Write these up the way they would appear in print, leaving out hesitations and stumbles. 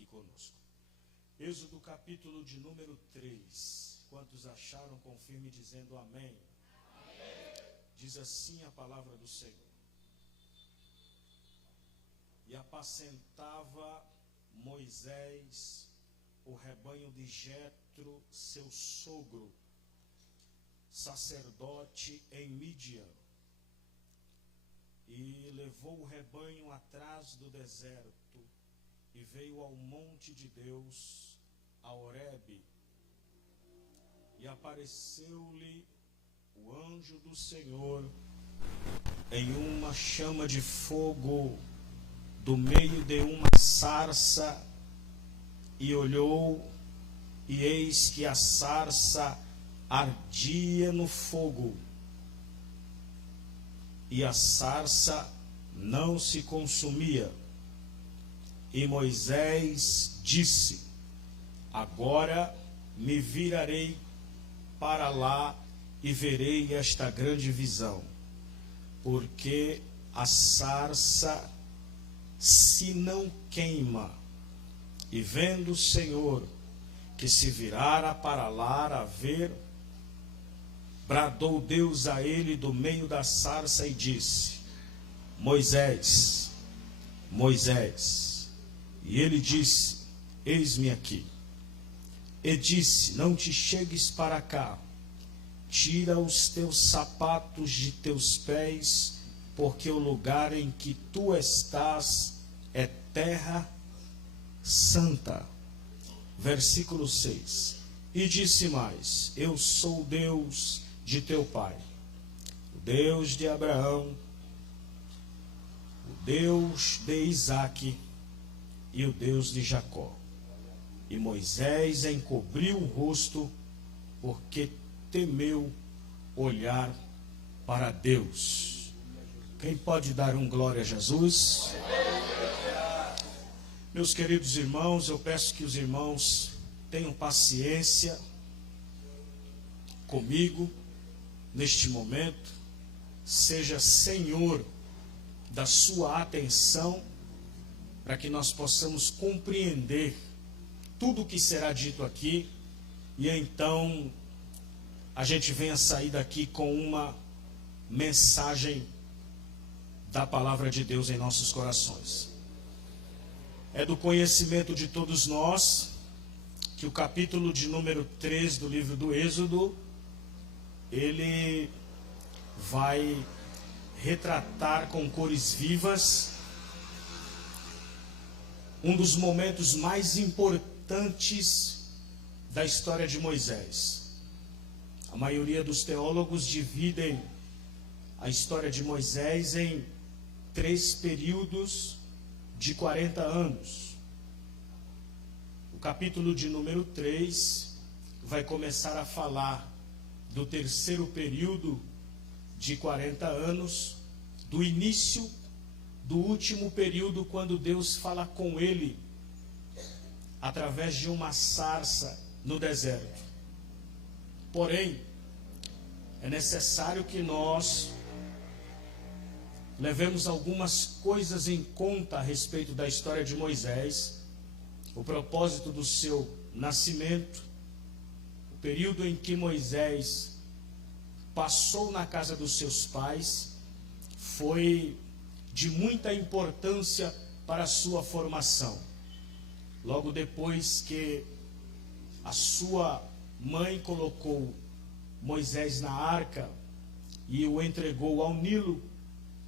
aqui conosco. Êxodo capítulo de número 3. Quantos acharam, confirme dizendo amém. Amém. Diz assim a palavra do Senhor. E apacentava Moisés o rebanho de Jetro, seu sogro, sacerdote em Midian, e levou o rebanho atrás do deserto, e veio ao monte de Deus, a Horebe, e apareceu-lhe o anjo do Senhor em uma chama de fogo do meio de uma sarça, e olhou, e eis que a sarça ardia no fogo, e a sarça não se consumia. E Moisés disse: agora me virarei para lá e verei esta grande visão, porque a sarça se não queima. E vendo o Senhor que se virara para lá a ver, bradou Deus a ele do meio da sarça e disse: Moisés, Moisés. E ele disse: eis-me aqui. E disse: não te chegues para cá, tira os teus sapatos de teus pés, porque o lugar em que tu estás é terra santa. Versículo 6. E disse mais: eu sou o Deus de teu pai, o Deus de Abraão, o Deus de Isaque e o Deus de Jacó. E Moisés encobriu o rosto, porque temeu olhar para Deus. Quem pode dar um glória a Jesus? Meus queridos irmãos, eu peço que os irmãos tenham paciência comigo neste momento. Seja senhor da sua atenção, para que nós possamos compreender tudo o que será dito aqui, e então a gente venha sair daqui com uma mensagem da palavra de Deus em nossos corações. É do conhecimento de todos nós que o capítulo de número 3 do livro do Êxodo, ele vai retratar com cores vivas um dos momentos mais importantes da história de Moisés. A maioria dos teólogos dividem a história de Moisés em 3 períodos de 40 anos. O capítulo de número 3 vai começar a falar do terceiro período de 40 anos, do início do último período, quando Deus fala com ele através de uma sarça no deserto. Porém, é necessário que nós levemos algumas coisas em conta a respeito da história de Moisés, o propósito do seu nascimento, o período em que Moisés passou na casa dos seus pais, foi de muita importância para a sua formação. Logo depois que a sua mãe colocou Moisés na arca e o entregou ao Nilo,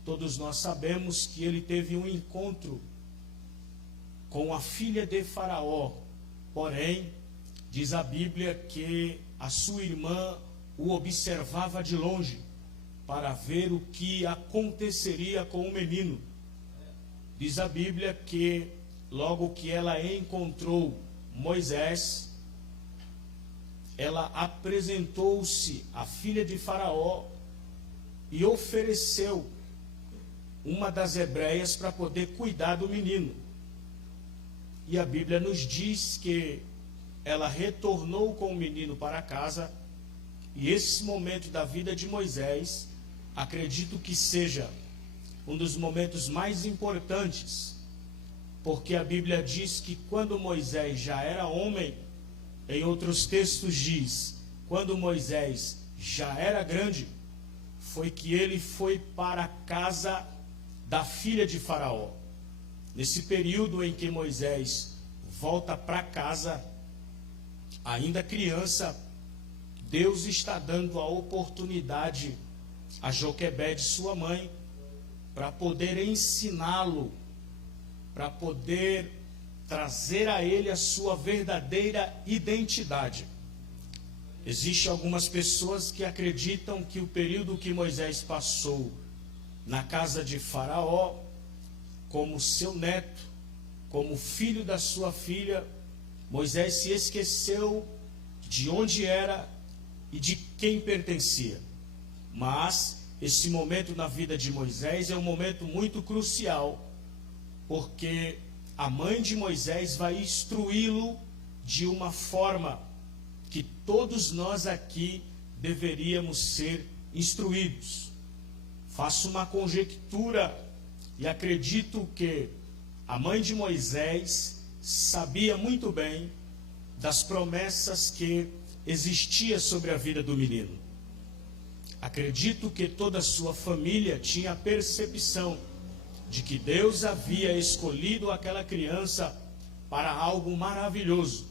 todos nós sabemos que ele teve um encontro com a filha de Faraó. Porém, diz a Bíblia que a sua irmã o observava de longe para ver o que aconteceria com o menino. Diz a Bíblia que logo que ela encontrou Moisés, ela apresentou-se à filha de Faraó e ofereceu uma das hebreias para poder cuidar do menino. E a Bíblia nos diz que ela retornou com o menino para casa, e esse momento da vida de Moisés, acredito que seja um dos momentos mais importantes porque a Bíblia diz que quando Moisés já era homem, em outros textos diz, quando Moisés já era grande, foi que ele foi para a casa da filha de Faraó. Nesse período em que Moisés volta para casa, ainda criança, Deus está dando a oportunidade a Joquebede, sua mãe, para poder ensiná-lo, para poder trazer a ele a sua verdadeira identidade. Existem algumas pessoas que acreditam que o período que Moisés passou na casa de Faraó, como seu neto, como filho da sua filha, Moisés se esqueceu de onde era e de quem pertencia. Mas esse momento na vida de Moisés é um momento muito crucial, porque a mãe de Moisés vai instruí-lo de uma forma que todos nós aqui deveríamos ser instruídos. Faço uma conjectura e acredito que a mãe de Moisés sabia muito bem das promessas que existiam sobre a vida do menino. Acredito que toda a sua família tinha a percepção de que Deus havia escolhido aquela criança para algo maravilhoso,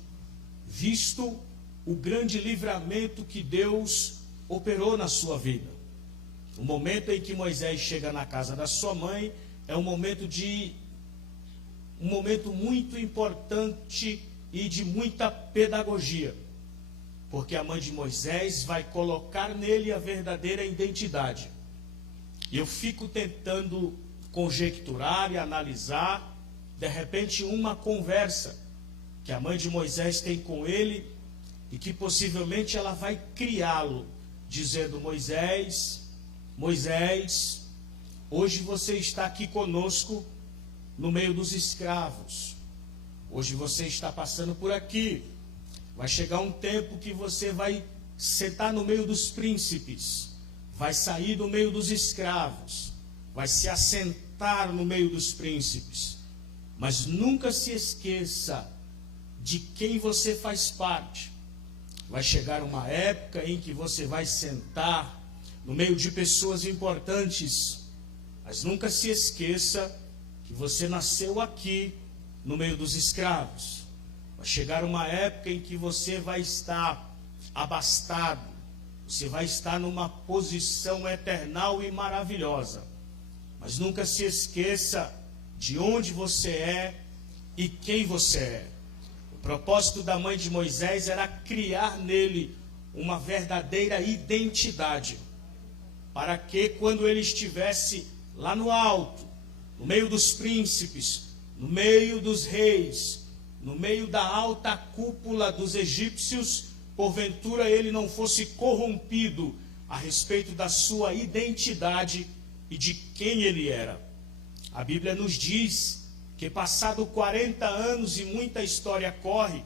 visto o grande livramento que Deus operou na sua vida. O momento em que Moisés chega na casa da sua mãe é um momento muito importante e de muita pedagogia, porque a mãe de Moisés vai colocar nele a verdadeira identidade. E eu fico tentando conjecturar e analisar, de repente, uma conversa que a mãe de Moisés tem com ele e que possivelmente ela vai criá-lo, dizendo: Moisés, Moisés, hoje você está aqui conosco no meio dos escravos. Hoje você está passando por aqui. Vai chegar um tempo que você vai sentar no meio dos príncipes, vai sair do meio dos escravos, vai se assentar no meio dos príncipes. Mas nunca se esqueça de quem você faz parte. Vai chegar uma época em que você vai sentar no meio de pessoas importantes, mas nunca se esqueça que você nasceu aqui no meio dos escravos. Vai chegar uma época em que você vai estar abastado, você vai estar numa posição eternal e maravilhosa. Mas nunca se esqueça de onde você é e quem você é. O propósito da mãe de Moisés era criar nele uma verdadeira identidade, para que quando ele estivesse lá no alto, no meio dos príncipes, no meio dos reis, no meio da alta cúpula dos egípcios, porventura ele não fosse corrompido a respeito da sua identidade e de quem ele era. A Bíblia nos diz que, passado 40 anos e muita história corre,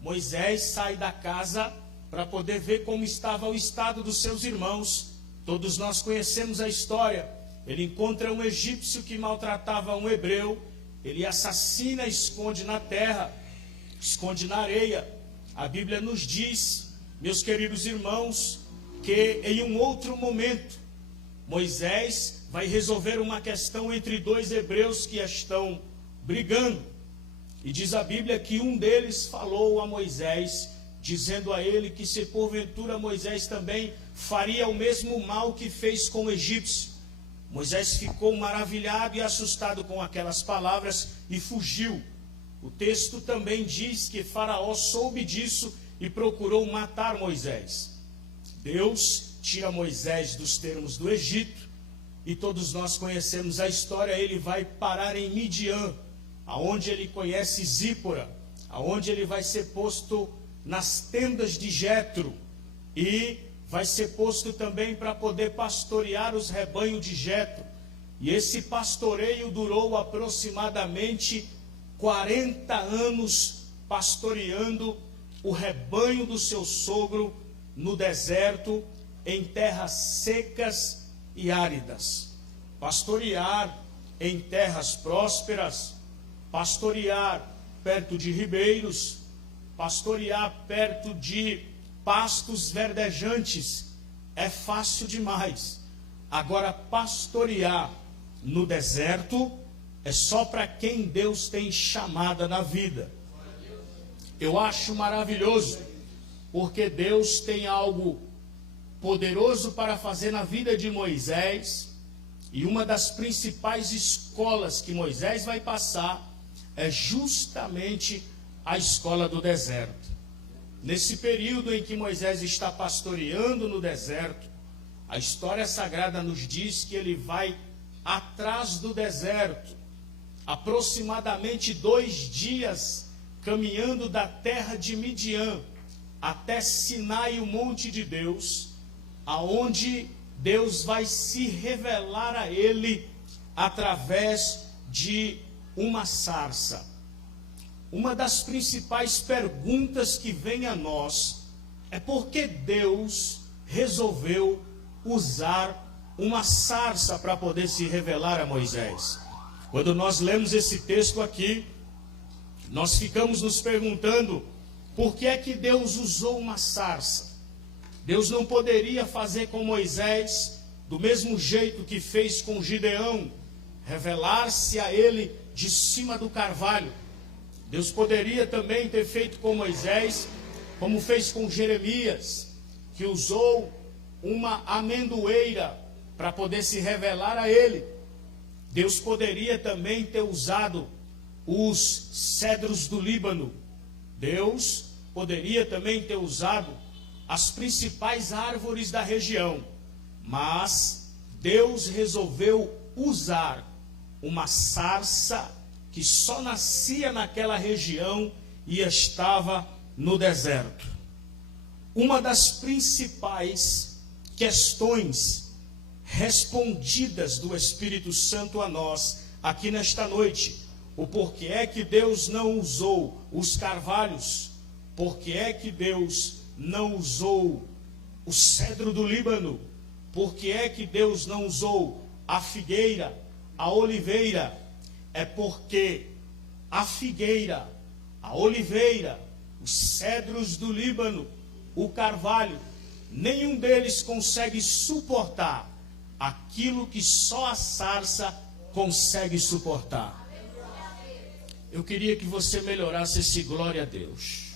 Moisés sai da casa para poder ver como estava o estado dos seus irmãos. Todos nós conhecemos a história. Ele encontra um egípcio que maltratava um hebreu. Ele assassina, esconde na terra, esconde na areia. A Bíblia nos diz, meus queridos irmãos, que em um outro momento, Moisés vai resolver uma questão entre dois hebreus que estão brigando. E diz a Bíblia que um deles falou a Moisés, dizendo a ele que se porventura Moisés também faria o mesmo mal que fez com o egípcio. Moisés ficou maravilhado e assustado com aquelas palavras e fugiu. O texto também diz que Faraó soube disso e procurou matar Moisés. Deus tira Moisés dos termos do Egito e todos nós conhecemos a história. Ele vai parar em Midian, aonde ele conhece Zípora, aonde ele vai ser posto nas tendas de Jetro e vai ser posto também para poder pastorear os rebanhos de Jetro. E esse pastoreio durou aproximadamente 40 anos, pastoreando o rebanho do seu sogro no deserto, em terras secas e áridas. Pastorear em terras prósperas pastorear perto de ribeiros, pastorear perto de pastos verdejantes é fácil demais. Agora, pastorear no deserto é só para quem Deus tem chamada na vida. Eu acho maravilhoso, porque Deus tem algo poderoso para fazer na vida de Moisés, e uma das principais escolas que Moisés vai passar é justamente a escola do deserto. Nesse período em que Moisés está pastoreando no deserto, a história sagrada nos diz que ele vai atrás do deserto, aproximadamente 2 dias, caminhando da terra de Midian até Sinai, o monte de Deus, aonde Deus vai se revelar a ele através de uma sarça. Uma das principais perguntas que vem a nós é por que Deus resolveu usar uma sarça para poder se revelar a Moisés. Quando nós lemos esse texto aqui, nós ficamos nos perguntando por que é que Deus usou uma sarça. Deus não poderia fazer com Moisés do mesmo jeito que fez com Gideão, revelar-se a ele de cima do carvalho. Deus poderia também ter feito com Moisés, como fez com Jeremias, que usou uma amendoeira para poder se revelar a ele. Deus poderia também ter usado os cedros do Líbano. Deus poderia também ter usado as principais árvores da região. Mas Deus resolveu usar uma sarça que só nascia naquela região e estava no deserto. Uma das principais questões respondidas do Espírito Santo a nós aqui nesta noite: o porquê é que Deus não usou os carvalhos, porquê é que Deus não usou o cedro do Líbano, porquê é que Deus não usou a figueira, a oliveira? É porque a figueira, a oliveira, os cedros do Líbano, o carvalho, nenhum deles consegue suportar aquilo que só a sarça consegue suportar. Eu queria que você melhorasse esse glória a Deus.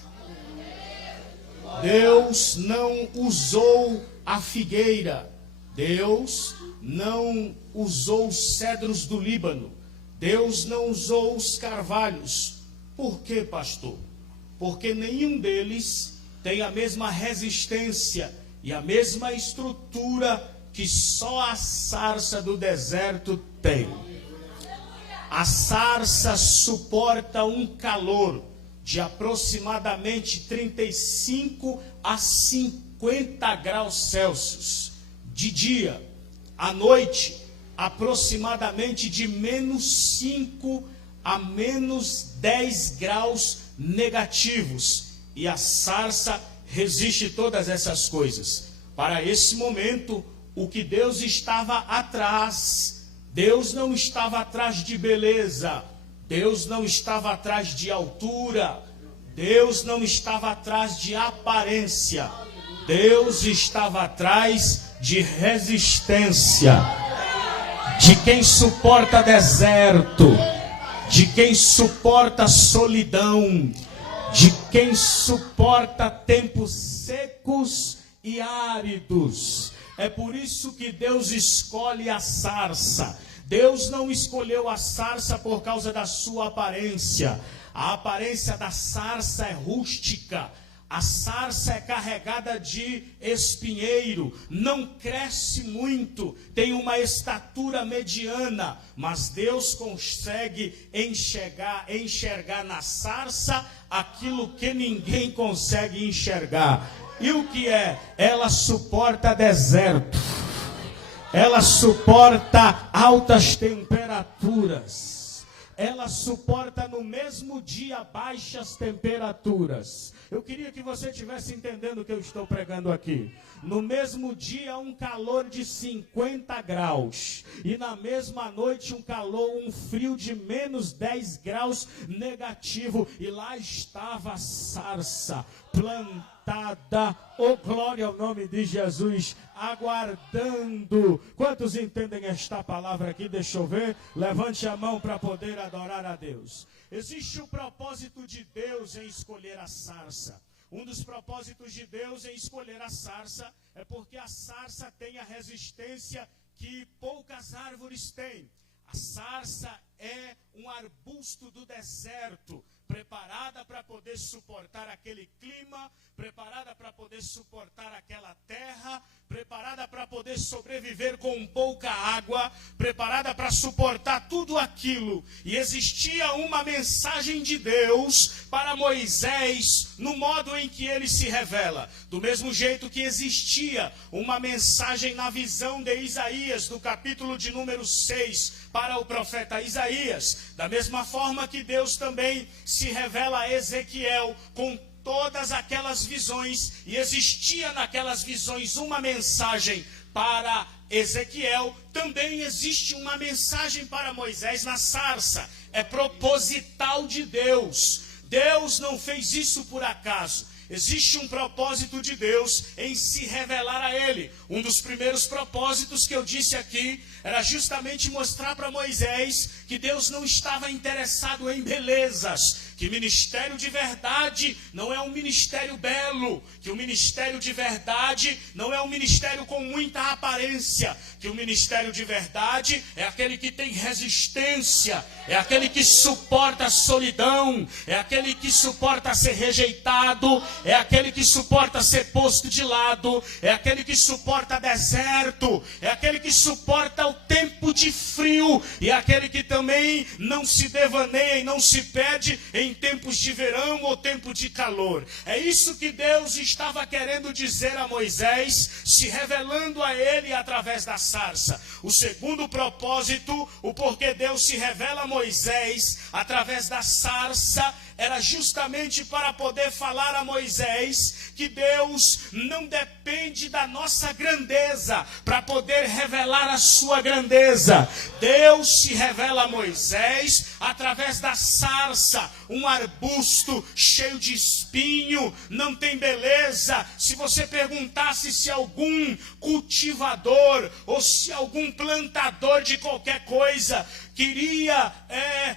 Deus não usou a figueira, Deus não usou os cedros do Líbano, Deus não usou os carvalhos. Por quê, pastor? Porque nenhum deles tem a mesma resistência e a mesma estrutura que só a sarça do deserto tem. A sarça suporta um calor de aproximadamente 35 a 50 graus Celsius de dia. À noite, aproximadamente de -5 a -10 graus negativos. E a sarça resiste todas essas coisas. Para esse momento, o que Deus estava atrás, Deus não estava atrás de beleza, Deus não estava atrás de altura, Deus não estava atrás de aparência, Deus estava atrás de resistência, de quem suporta deserto, de quem suporta solidão, de quem suporta tempos secos e áridos. É por isso que Deus escolhe a sarça. Deus não escolheu a sarça por causa da sua aparência. A aparência da sarça é rústica. A sarça é carregada de espinheiro, não cresce muito, tem uma estatura mediana, mas Deus consegue enxergar na sarça aquilo que ninguém consegue enxergar. E o que é? Ela suporta deserto, ela suporta altas temperaturas. ela suporta no mesmo dia baixas temperaturas. Eu queria que você estivesse entendendo o que eu estou pregando aqui. No mesmo dia, um calor de 50 graus. E na mesma noite, um frio de menos 10 graus negativo. E lá estava a sarça plantada, oh glória ao nome de Jesus, aguardando. Quantos entendem esta palavra aqui? Deixa eu ver. Levante a mão para poder adorar a Deus. Existe o propósito de Deus em escolher a sarça. Um dos propósitos de Deus em escolher a sarça é porque a sarça tem a resistência que poucas árvores têm. A sarça é um arbusto do deserto, preparada para poder suportar aquele clima, preparada para poder suportar aquela terra, preparada para poder sobreviver com pouca água, preparada para suportar tudo aquilo. E existia uma mensagem de Deus para Moisés no modo em que ele se revela. Do mesmo jeito que existia uma mensagem na visão de Isaías, do capítulo de número 6, para o profeta Isaías. Da mesma forma que Deus também se revela a Ezequiel com todas aquelas visões, e existia naquelas visões uma mensagem para Ezequiel, também existe uma mensagem para Moisés na sarça. É proposital de Deus. Deus não fez isso por acaso. Existe um propósito de Deus em se revelar a ele. Um dos primeiros propósitos que eu disse aqui era justamente mostrar para Moisés que Deus não estava interessado em belezas, que ministério de verdade não é um ministério belo, que o ministério de verdade não é um ministério com muita aparência, que o ministério de verdade é aquele que tem resistência, é aquele que suporta a solidão, é aquele que suporta ser rejeitado, é aquele que suporta ser posto de lado, é aquele que suporta deserto, é aquele que suporta o tempo de frio, e é aquele que também não se devaneia e não se perde em tempos de verão ou tempo de calor. É isso que Deus estava querendo dizer a Moisés, se revelando a ele através da sarça. O segundo propósito, o porquê Deus se revela a Moisés através da sarça, era justamente para poder falar a Moisés que Deus não depende da nossa grandeza para poder revelar a sua grandeza. Deus se revela a Moisés através da sarça, um arbusto cheio de espinho, não tem beleza. Se você perguntasse se algum cultivador ou se algum plantador de qualquer coisa queria,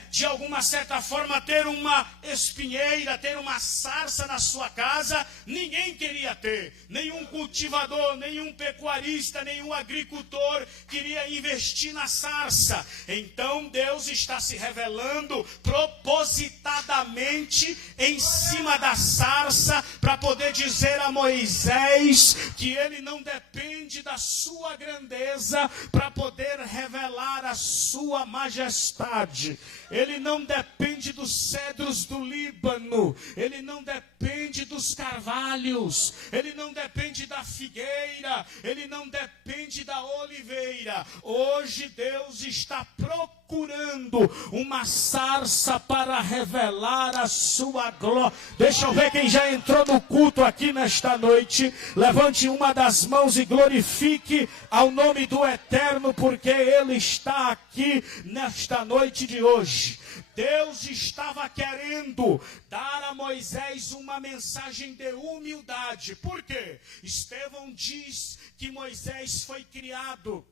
de alguma certa forma, ter uma espinheira, ter uma sarça na sua casa, ninguém queria ter. Nenhum cultivador, nenhum pecuarista, nenhum agricultor queria investir na sarça. Então Deus está se revelando propositadamente em cima da sarça para poder dizer a Moisés que ele não depende da sua grandeza para poder revelar a sua majestade. Ele não depende dos cedros do Líbano, ele não depende dos carvalhos, ele não depende da figueira, ele não depende da oliveira. Hoje Deus está procurando uma sarça para revelar a sua glória. Deixa eu ver quem já entrou no culto aqui nesta noite. Levante uma das mãos e glorifique ao nome do Eterno, porque Ele está aqui nesta noite de hoje. Deus estava querendo dar a Moisés uma mensagem de humildade. Por quê? Estevão diz que Moisés foi criado,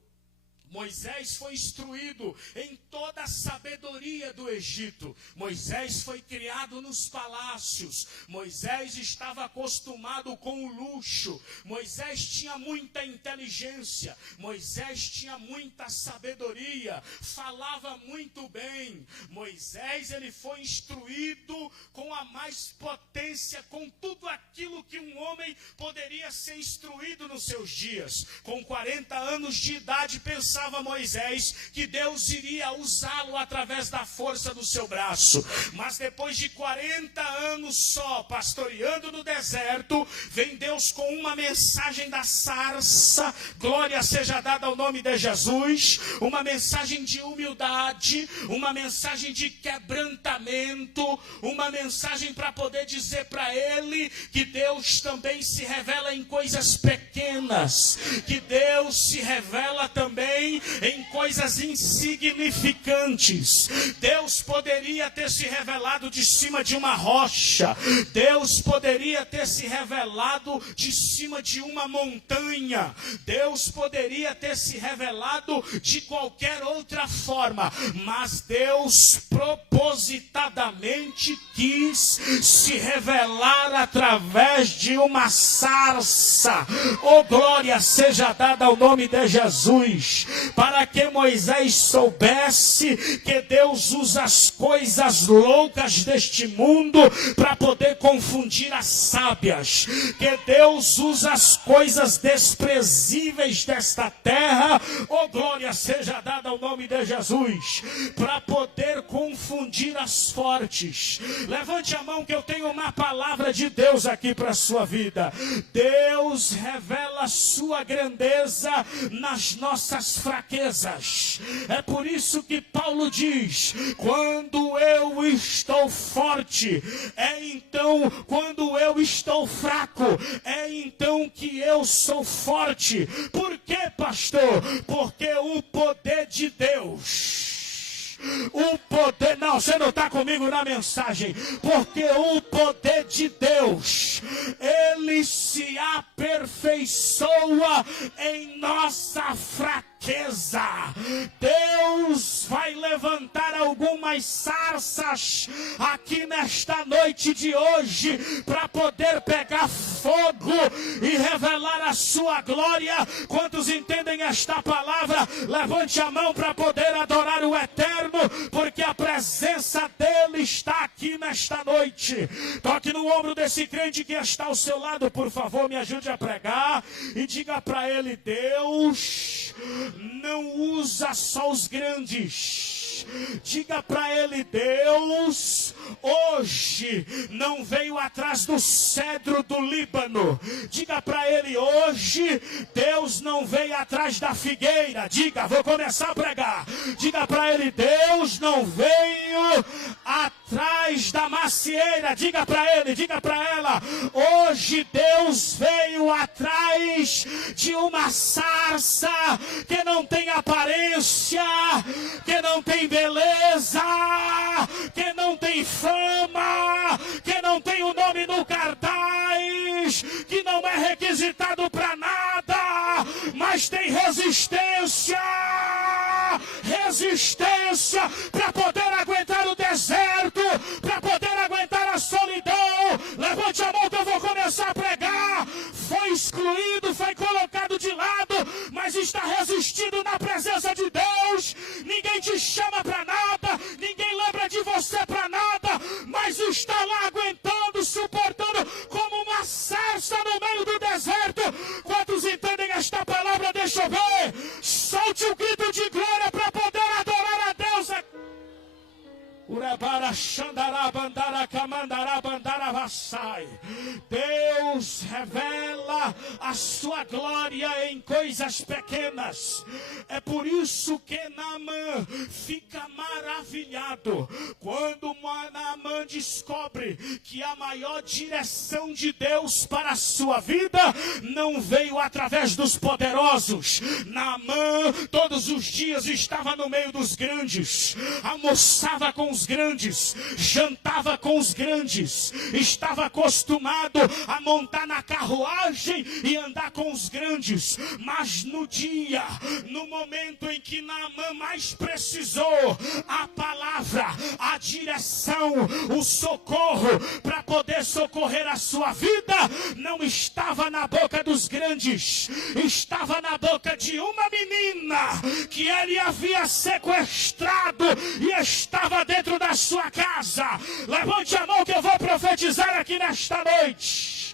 Moisés foi instruído em toda a sabedoria do Egito. Moisés foi criado nos palácios. Moisés estava acostumado com o luxo. Moisés tinha muita inteligência. Moisés tinha muita sabedoria. Falava muito bem. Moisés, ele foi instruído com a mais potência, com tudo aquilo aquilo que um homem poderia ser instruído nos seus dias. Com 40 anos de idade, pensava Moisés que Deus iria usá-lo através da força do seu braço. Mas depois de 40 anos só, pastoreando no deserto, vem Deus com uma mensagem da sarça, glória seja dada ao nome de Jesus, uma mensagem de humildade, uma mensagem de quebrantamento, uma mensagem para poder dizer para ele que Deus também se revela em coisas pequenas, que Deus se revela também em coisas insignificantes. Deus poderia ter se revelado de cima de uma rocha, Deus poderia ter se revelado de cima de uma montanha, Deus poderia ter se revelado de qualquer outra forma, mas Deus propositadamente quis se revelar através de uma sarça. Oh, glória seja dada ao nome de Jesus, para que Moisés soubesse que Deus usa as coisas loucas deste mundo para poder confundir as sábias, que Deus usa as coisas desprezíveis desta terra, oh, glória seja dada ao nome de Jesus, para poder confundir as fortes. Levante a mão que eu tenho uma palavra de Deus aqui para a sua vida. Deus revela a sua grandeza nas nossas fraquezas. É por isso que Paulo diz: quando eu estou forte, é então, quando eu estou fraco, é então que eu sou forte. Por quê, pastor? Porque o poder de Deus, o poder, não, você não está comigo na mensagem, porque o poder de Deus, ele se aperfeiçoa em nossa fraqueza. Deus vai levantar algumas sarças aqui nesta noite de hoje para poder pegar fogo e revelar a sua glória. Quantos entendem esta palavra? Levante a mão para poder adorar o Eterno, porque a presença dele está aqui nesta noite. Toque no ombro desse crente que está ao seu lado, por favor, me ajude a pregar e diga para ele: Deus não usa só os grandes. Diga para ele: Deus hoje não veio atrás do cedro do Líbano. Diga para ele: hoje Deus não veio atrás da figueira. Diga, vou começar a pregar. Diga para ele: Deus não veio atrás da macieira. Diga para ele, diga para ela: hoje Deus veio atrás de uma sarça que não tem aparência, que não tem beleza, que não tem fama, que não tem o nome no cartaz, que não é requisitado para nada, mas tem resistência para poder aguentar o deserto, para poder aguentar a solidão. Levante a mão que eu vou começar a pregar. Foi excluído, foi colocado de lado, mas está resistindo na presença de Deus. Ninguém te chama para nada, ninguém lembra de você para nada, mas está lá aguentando, suportando como uma sarça no meio do deserto. Quantos entendem esta palavra? Deixa eu ver. Solte o grito de glória para poder adorar a Deus. Deus revela a sua glória em coisas pequenas. É por isso que Naamã fica maravilhado quando Naamã descobre que a maior direção de Deus para a sua vida não veio através dos poderosos. Naamã todos os dias estava no meio dos grandes, almoçava com os grandes, jantava com os grandes, estava acostumado a montar na carruagem e andar com os grandes. Mas no dia, no momento em que Naamã mais precisou, a palavra, a direção, o socorro para poder socorrer a sua vida, não estava na boca dos grandes, estava na boca de uma menina que ele havia sequestrado e estava dentro da sua casa. Levante a mão que eu vou profetizar aqui nesta noite.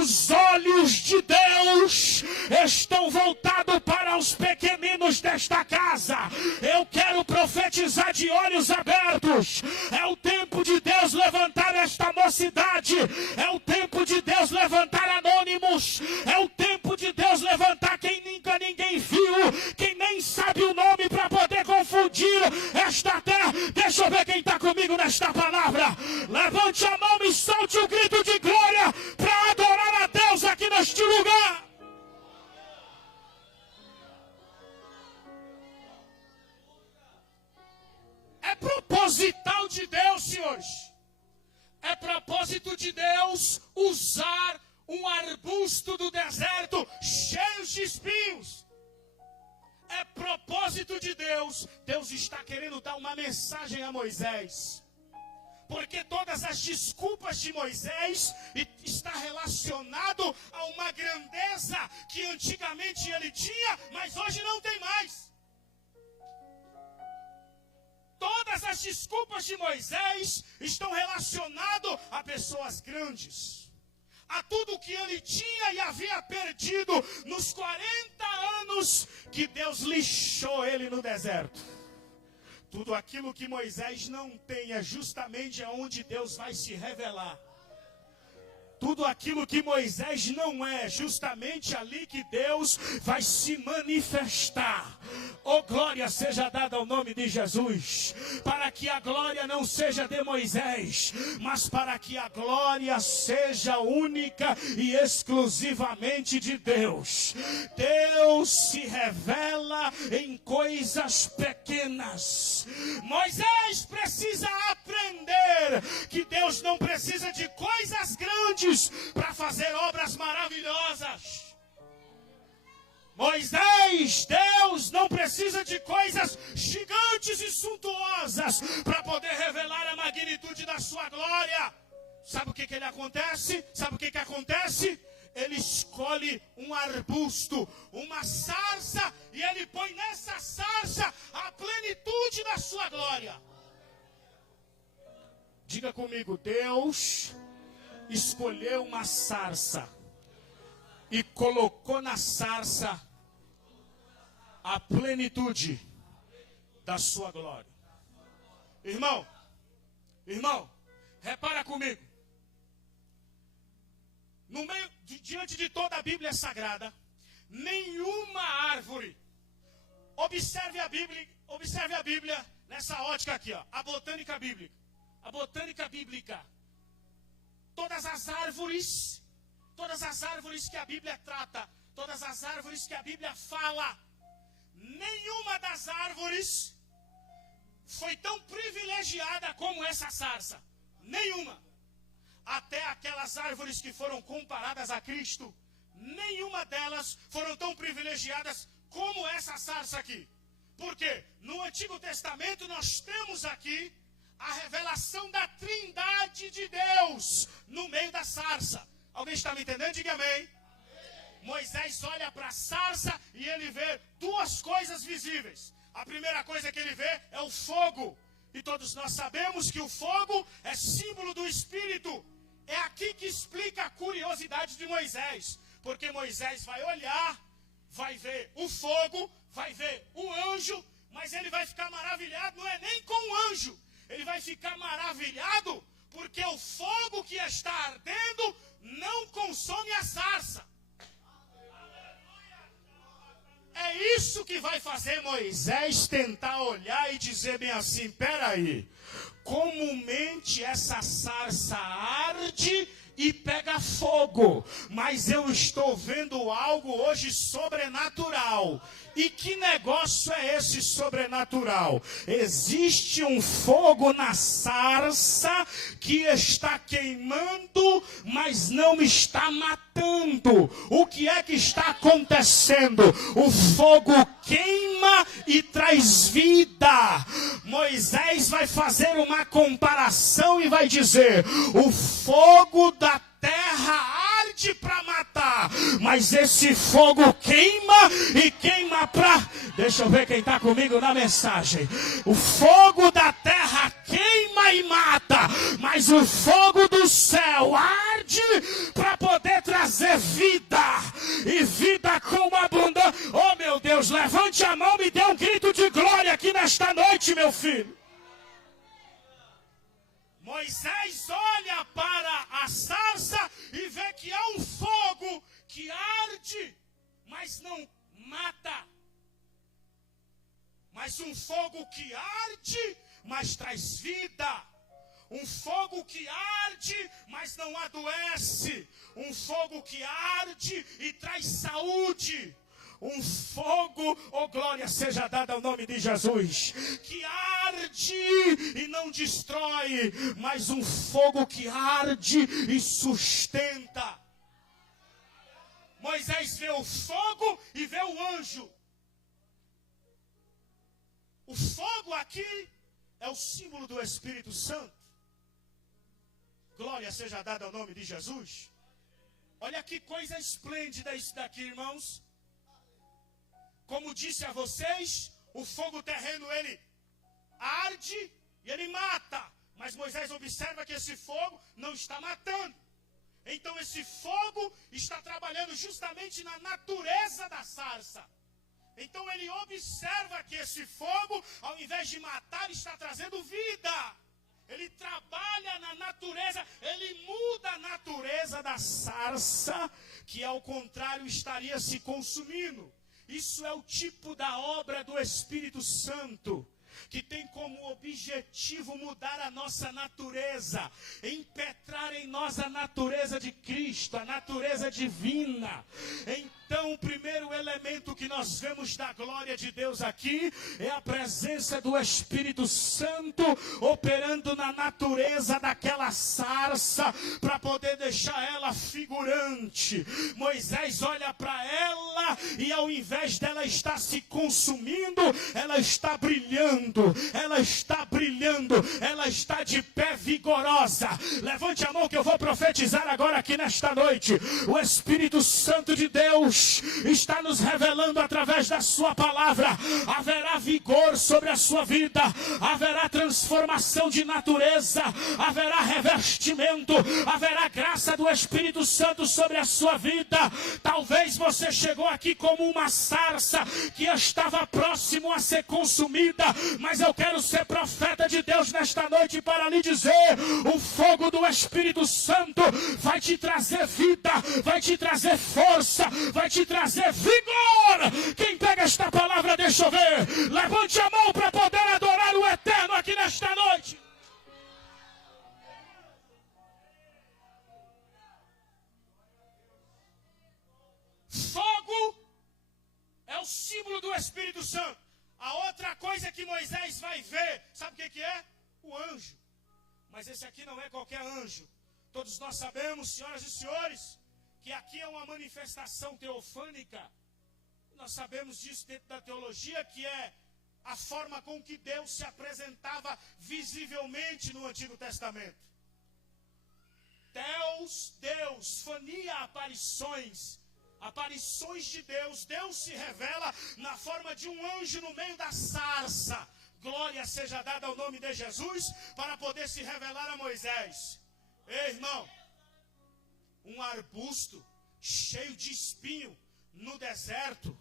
Os olhos de Deus estão voltados para os pequeninos desta casa. Eu quero profetizar de olhos abertos. É o tempo de Deus levantar esta mocidade. É o tempo de Deus levantar anônimos. É o tempo de Deus levantar quem nunca ninguém viu, quem nem sabe o nome, para poder confundir esta terra. Deixa eu ver quem está comigo nesta palavra. Levante a mão e solte um grito de glória para adorar a Deus aqui neste lugar. É proposital de Deus, senhores. É propósito de Deus usar um arbusto do deserto cheio de espinhos. É propósito de Deus. Deus está querendo dar uma mensagem a Moisés. Porque todas as desculpas de Moisés está relacionado a uma grandeza que antigamente ele tinha, mas hoje não tem mais. Todas as desculpas de Moisés estão relacionadas a pessoas grandes, a tudo que ele tinha e havia perdido nos 40 anos que Deus lixou ele no deserto. Tudo aquilo que Moisés não tem é justamente aonde Deus vai se revelar. Tudo aquilo que Moisés não é, justamente ali que Deus vai se manifestar. Oh, glória seja dada ao nome de Jesus. Para que a glória não seja de Moisés, mas para que a glória seja única e exclusivamente de Deus. Deus se revela em coisas pequenas. Moisés precisa aprender que Deus não precisa de coisas grandes para fazer obras maravilhosas. Moisés, Deus não precisa de coisas gigantes e suntuosas para poder revelar a magnitude da sua glória. Sabe o que ele acontece? Sabe o que acontece? Ele escolhe um arbusto, uma sarça, e ele põe nessa sarça a plenitude da sua glória. Diga comigo, Deus escolheu uma sarça e colocou na sarça a plenitude da sua glória. Irmão, repara comigo. No meio, diante de toda a Bíblia Sagrada, nenhuma árvore, observe a Bíblia nessa ótica aqui, ó, a botânica bíblica. Todas as árvores que a Bíblia trata, todas as árvores que a Bíblia fala, nenhuma das árvores foi tão privilegiada como essa sarça. Nenhuma. Até aquelas árvores que foram comparadas a Cristo, nenhuma delas foram tão privilegiadas como essa sarça aqui. Por quê? No Antigo Testamento nós temos aqui a revelação da Trindade de Deus no meio da sarça. Alguém está me entendendo? Diga amém. Moisés olha para a sarça e ele vê duas coisas visíveis. A primeira coisa que ele vê é o fogo. E todos nós sabemos que o fogo é símbolo do Espírito. É aqui que explica a curiosidade de Moisés. Porque Moisés vai olhar, vai ver o fogo, vai ver o anjo, mas ele vai ficar maravilhado, não é nem com o anjo. Ele vai ficar maravilhado porque o fogo que está ardendo não consome a sarça. É isso que vai fazer Moisés tentar olhar e dizer bem assim, peraí, comumente essa sarça arde e pega fogo, mas eu estou vendo algo hoje sobrenatural. E que negócio é esse sobrenatural? Existe um fogo na sarça que está queimando, mas não está matando. O que é que está acontecendo? O fogo queima e traz vida. Moisés vai fazer uma comparação e vai dizer: o fogo da terra arde para matar, mas esse fogo queima e queima para... Deixa eu ver quem está comigo na mensagem. O fogo da terra queima e mata, mas o fogo do céu arde arde para poder trazer vida, e vida com abundância. Oh meu Deus, levante a mão e me dê um grito de glória aqui nesta noite, meu filho. Moisés olha para a sarça e vê que há um fogo que arde, mas não mata. Mas um fogo que arde, mas traz vida. Um fogo que arde, mas não adoece. Um fogo que arde e traz saúde. Um fogo, oh glória seja dada ao nome de Jesus, que arde e não destrói, mas um fogo que arde e sustenta. Moisés vê o fogo e vê o anjo. O fogo aqui é o símbolo do Espírito Santo. Glória seja dada ao nome de Jesus. Olha que coisa esplêndida isso daqui, irmãos. Como disse a vocês, o fogo terreno ele arde e ele mata. Mas Moisés observa que esse fogo não está matando. Então esse fogo está trabalhando justamente na natureza da sarça. Então ele observa que esse fogo, ao invés de matar, está trazendo vida. Ele trabalha na natureza, ele muda a natureza da sarça, que ao contrário estaria se consumindo. Isso é o tipo da obra do Espírito Santo, que tem como objetivo mudar a nossa natureza, impetrar em nós a natureza de Cristo, a natureza divina. Então, o primeiro elemento que nós vemos da glória de Deus aqui é a presença do Espírito Santo operando na natureza daquela sarça para poder deixar ela figurante. Moisés olha para ela e ao invés dela estar se consumindo, ela está brilhando, ela está brilhando, ela está de pé vigorosa. Levante a mão que eu vou profetizar agora aqui nesta noite. O Espírito Santo de Deus está nos revelando através da sua palavra. Haverá vigor sobre a sua vida, haverá transformação de natureza, haverá revestimento, haverá graça do Espírito Santo sobre a sua vida. Talvez você chegou aqui como uma sarça que estava próximo a ser consumida, mas eu quero ser profeta de Deus nesta noite para lhe dizer: o fogo do Espírito Santo vai te trazer vida, vai te trazer força, vai te trazer vigor. Quem pega esta palavra, deixa eu ver. Levante a mão para poder adorar o Eterno aqui nesta noite. Fogo é o símbolo do Espírito Santo. A outra coisa que Moisés vai ver, sabe o que é? O anjo. Mas esse aqui não é qualquer anjo. Todos nós sabemos, senhoras e senhores, que aqui é uma manifestação teofânica. Nós sabemos disso dentro da teologia, que é a forma com que Deus se apresentava visivelmente no Antigo Testamento. Deus, fania aparições de Deus. Deus se revela na forma de um anjo no meio da sarça. Glória seja dada ao nome de Jesus, para poder se revelar a Moisés. Ei, irmão, um arbusto cheio de espinho no deserto,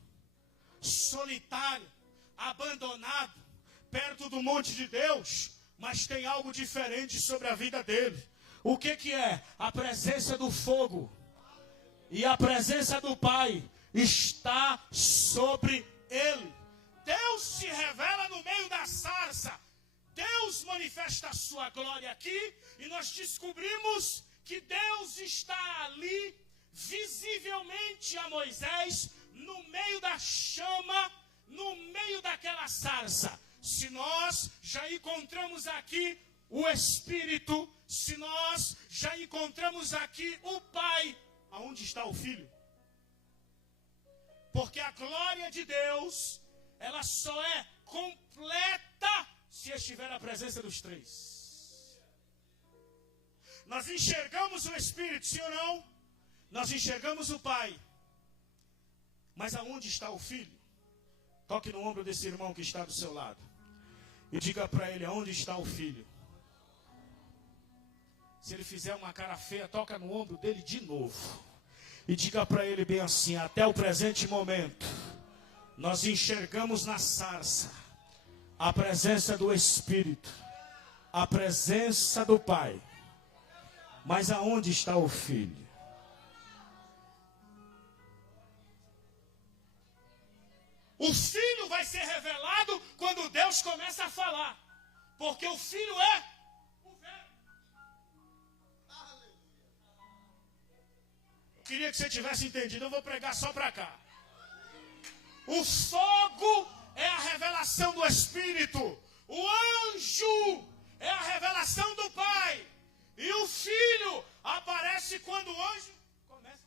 solitário, abandonado, perto do monte de Deus, mas tem algo diferente sobre a vida dele. O que é? A presença do fogo e a presença do Pai está sobre ele. Deus se revela no meio da sarça. Deus manifesta a sua glória aqui e nós descobrimos que Deus está ali visivelmente a Moisés no meio da chama, no meio daquela sarça. Se nós já encontramos aqui o Espírito, se nós já encontramos aqui o Pai, aonde está o Filho? Porque a glória de Deus, ela só é completa se estiver na presença dos três. Nós enxergamos o Espírito, sim ou não? Nós enxergamos o Pai. Mas aonde está o Filho? Toque no ombro desse irmão que está do seu lado e diga para ele: aonde está o Filho? Se ele fizer uma cara feia, toca no ombro dele de novo. E diga para ele bem assim: até o presente momento, nós enxergamos na sarça a presença do Espírito, a presença do Pai. Mas aonde está o Filho? O Filho vai ser revelado quando Deus começa a falar. Porque o Filho é o Verbo. Eu queria que você tivesse entendido, eu vou pregar só para cá. O fogo é a revelação do Espírito. O anjo é a revelação do Pai. E o Filho aparece quando o anjo começa.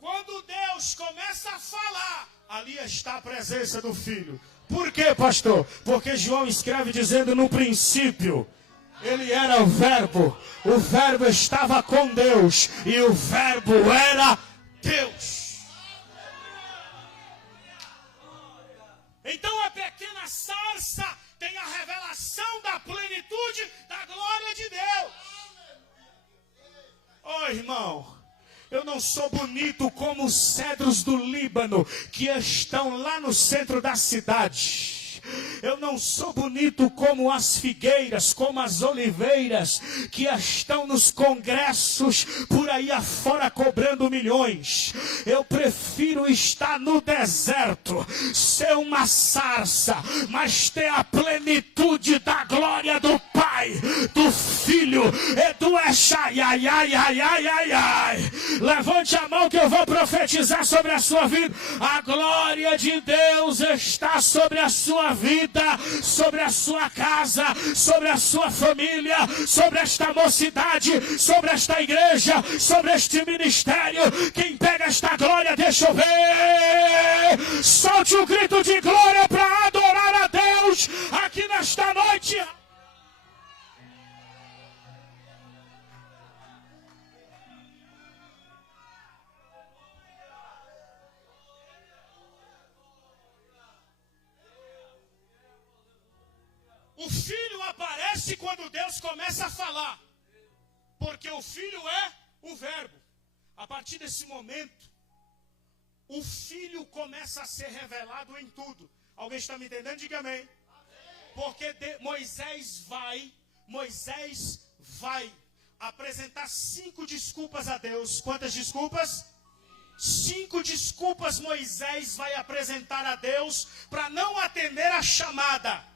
Quando Deus começa a falar, ali está a presença do Filho. Por quê, pastor? Porque João escreve dizendo: no princípio, ele era o Verbo estava com Deus, e o Verbo era Deus. Então a pequena sarça tem a revelação da plenitude da glória de Deus. Oh, irmão, eu não sou bonito como os cedros do Líbano que estão lá no centro da cidade. Eu não sou bonito como as figueiras, como as oliveiras que estão nos congressos por aí afora cobrando milhões. Eu prefiro estar no deserto, ser uma sarça, mas ter a plenitude da glória do Pai, do Filho e do Eshai. Ai, ai, ai, ai, ai, ai. Levante a mão que eu vou profetizar sobre a sua vida. A glória de Deus está sobre a sua vida, sobre a sua casa, sobre a sua família, sobre esta mocidade, sobre esta igreja, sobre este ministério. Quem pega esta glória, deixa eu ver. Solte um grito de glória para adorar a Deus aqui nesta noite. O Filho aparece quando Deus começa a falar. Porque o Filho é o Verbo. A partir desse momento, o Filho começa a ser revelado em tudo. Alguém está me entendendo? Diga amém. Porque Moisés vai apresentar 5 desculpas a Deus. Quantas desculpas? 5 desculpas Moisés vai apresentar a Deus para não atender a chamada.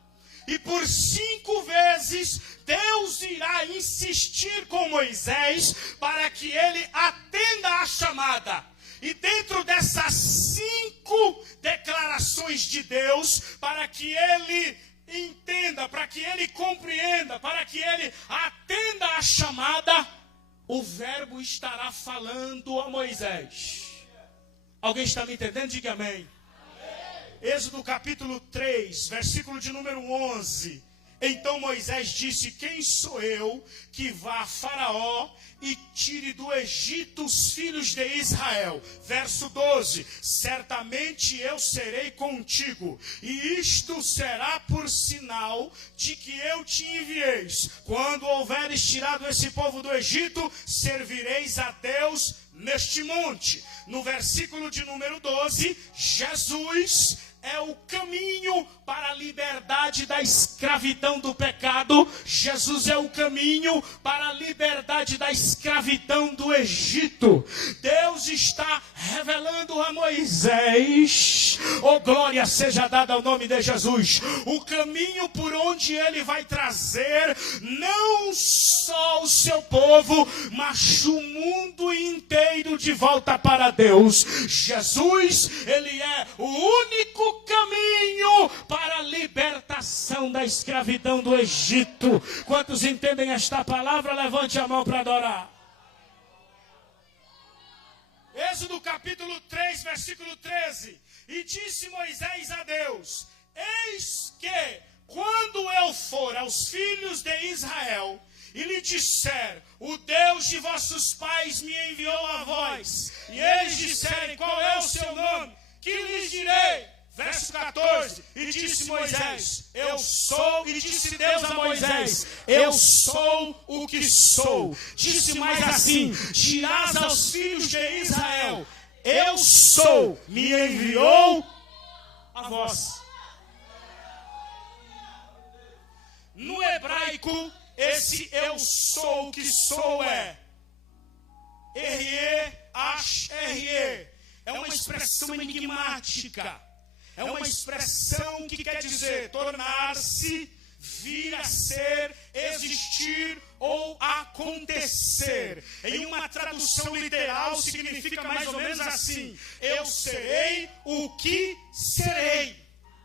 E por 5 vezes Deus irá insistir com Moisés para que ele atenda a chamada. E dentro dessas 5 declarações de Deus, para que ele entenda, para que ele compreenda, para que ele atenda a chamada, o Verbo estará falando a Moisés. Alguém está me entendendo? Diga amém. Êxodo capítulo 3, versículo de número 11. Então Moisés disse: quem sou eu que vá a Faraó e tire do Egito os filhos de Israel? Verso 12: certamente eu serei contigo, e isto será por sinal de que eu te enviei. Quando houveres tirado esse povo do Egito, servireis a Deus neste monte. No versículo de número 12, Jesus é o caminho para a liberdade da escravidão do pecado. Jesus é o caminho para a liberdade da escravidão do Egito. Deus está revelando a Moisés, oh glória seja dada ao nome de Jesus, o caminho por onde ele vai trazer não só o seu povo, mas o mundo inteiro de volta para Deus. Jesus, ele é o único caminho para a libertação da escravidão do Egito. Quantos entendem esta palavra? Levante a mão para adorar. Êxodo capítulo 3, versículo 13. E disse Moisés a Deus: eis que quando eu for aos filhos de Israel e lhe disser: o Deus de vossos pais me enviou a vós, e eles disserem: qual é o seu nome? Que lhes direi? Verso 14, e disse Moisés, eu sou, e disse Deus a Moisés, eu sou o que sou. Disse mais assim, dirás aos filhos de Israel, eu sou, me enviou a vós. No hebraico, esse eu sou o que sou é R-E-H-R-E. É uma expressão enigmática. É uma expressão que quer dizer tornar-se, vir a ser, existir ou acontecer. Em uma tradução literal significa mais ou menos assim: eu serei o que serei.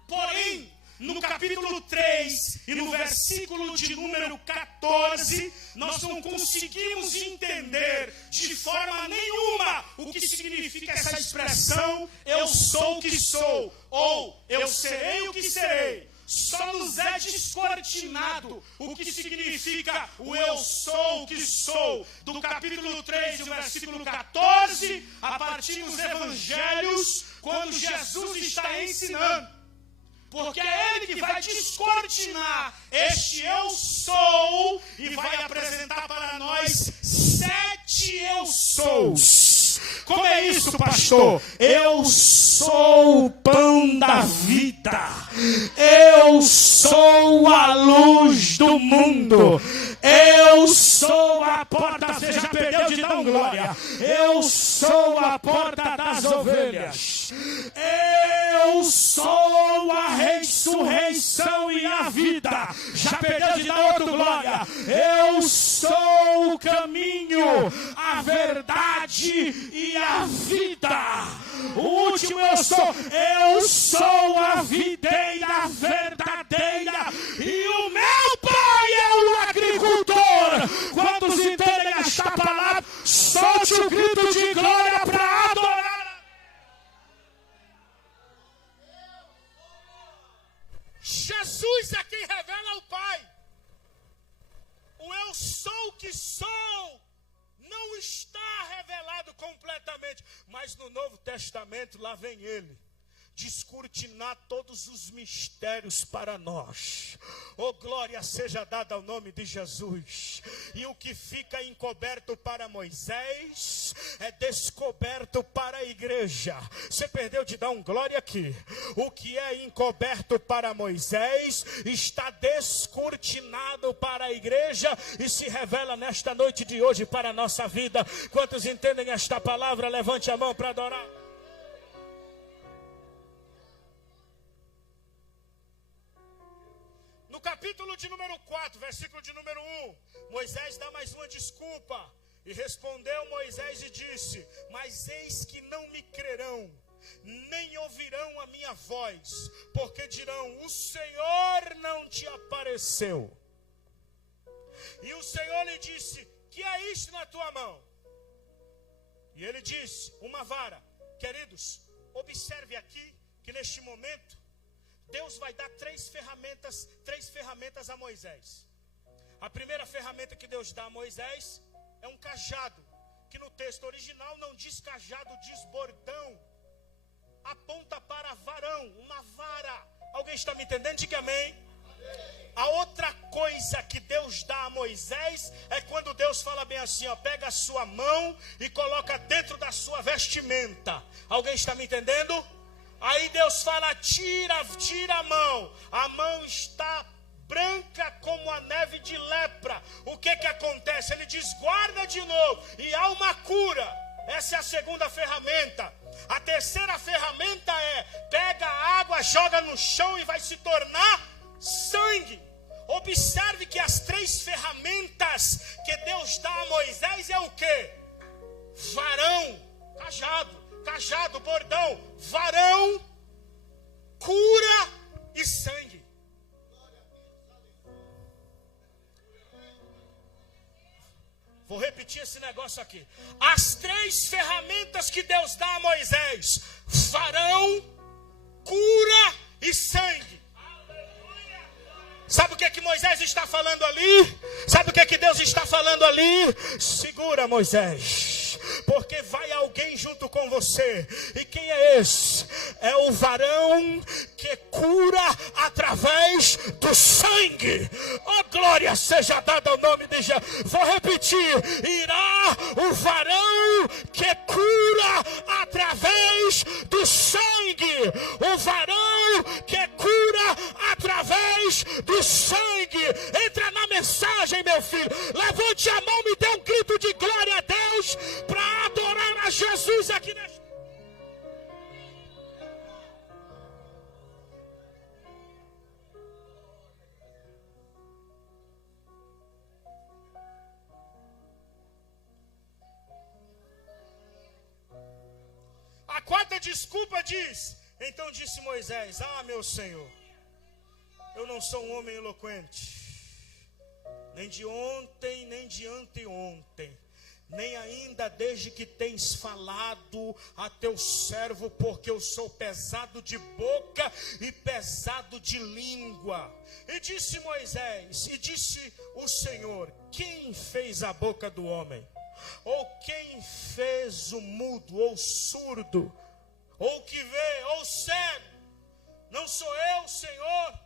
Porém, no capítulo 3 e no versículo de número 14, nós não conseguimos entender de forma nenhuma o que significa essa expressão, eu sou o que sou, ou eu serei o que serei. Só nos é descortinado o que significa o eu sou o que sou, do capítulo 3 e o versículo 14, a partir dos evangelhos, quando Jesus está ensinando. Porque é Ele que vai descortinar este eu sou e vai apresentar para nós 7 eu sous. Como é isso, pastor? Eu sou o pão da vida. Eu sou a luz do mundo. Eu sou a porta. Você já perdeu de dar glória. Eu sou a porta das ovelhas. Eu sou a ressurreição e a vida. Já perdeu de dar outra glória. Eu sou o caminho, a verdade e a vida. O último eu sou a videira verdadeira e o meu pai é o agricultor. Quantos entendem esta palavra? Solte o grito de glória para adorar. Jesus é quem revela o Pai. O eu sou o que sou não está revelado completamente, mas no Novo Testamento lá vem Ele descortinar todos os mistérios para nós. Oh, glória seja dada ao nome de Jesus. E o que fica encoberto para Moisés é descoberto para a igreja. Você perdeu de dar um glória aqui. O que é encoberto para Moisés está descortinado para a igreja e se revela nesta noite de hoje para a nossa vida. Quantos entendem esta palavra? Levante a mão para adorar. No capítulo de número 4, versículo de número 1, Moisés dá mais uma desculpa. E respondeu Moisés e disse, mas eis que não me crerão, nem ouvirão a minha voz, porque dirão, o Senhor não te apareceu. E o Senhor lhe disse, que é isto na tua mão? E ele disse, uma vara. Queridos, observe aqui que neste momento, Deus vai dar três ferramentas a Moisés. A primeira ferramenta que Deus dá a Moisés é um cajado, que no texto original não diz cajado, diz bordão. Aponta para varão, uma vara. Alguém está me entendendo? Diga amém. A outra coisa que Deus dá a Moisés é quando Deus fala bem assim, ó, pega a sua mão e coloca dentro da sua vestimenta. Alguém está me entendendo? Aí Deus fala, tira a mão está branca como a neve de lepra. O que acontece? Ele diz, guarda de novo, e há uma cura. Essa é a segunda ferramenta. A terceira ferramenta é, pega a água, joga no chão e vai se tornar sangue. Observe que as três ferramentas que Deus dá a Moisés é o quê? Varão, cajado, bordão, varão, cura e sangue. Vou repetir esse negócio aqui. As três ferramentas que Deus dá a Moisés: varão, cura e sangue. Sabe o que é que Moisés está falando ali? Sabe o que é que Deus está falando ali? Segura, Moisés. porque vai alguém junto com você. E quem é esse? É o varão que cura através do sangue. Oh, glória seja dada ao nome de Jesus. Vou repetir: irá o varão que cura através do sangue. O varão que cura através do sangue. Entra na mensagem, meu filho. Levante a mão, me dê um grito de glória a Deus para adorar a Jesus aqui nesta. A quarta desculpa diz: então disse Moisés: ah, meu Senhor, eu não sou um homem eloquente, nem de ontem, nem de anteontem, nem ainda desde que tens falado a teu servo, porque eu sou pesado de boca e pesado de língua. E disse Moisés, e disse o Senhor: quem fez a boca do homem? Ou quem fez o mudo, ou surdo, ou que vê, ou cego? Não sou eu, Senhor?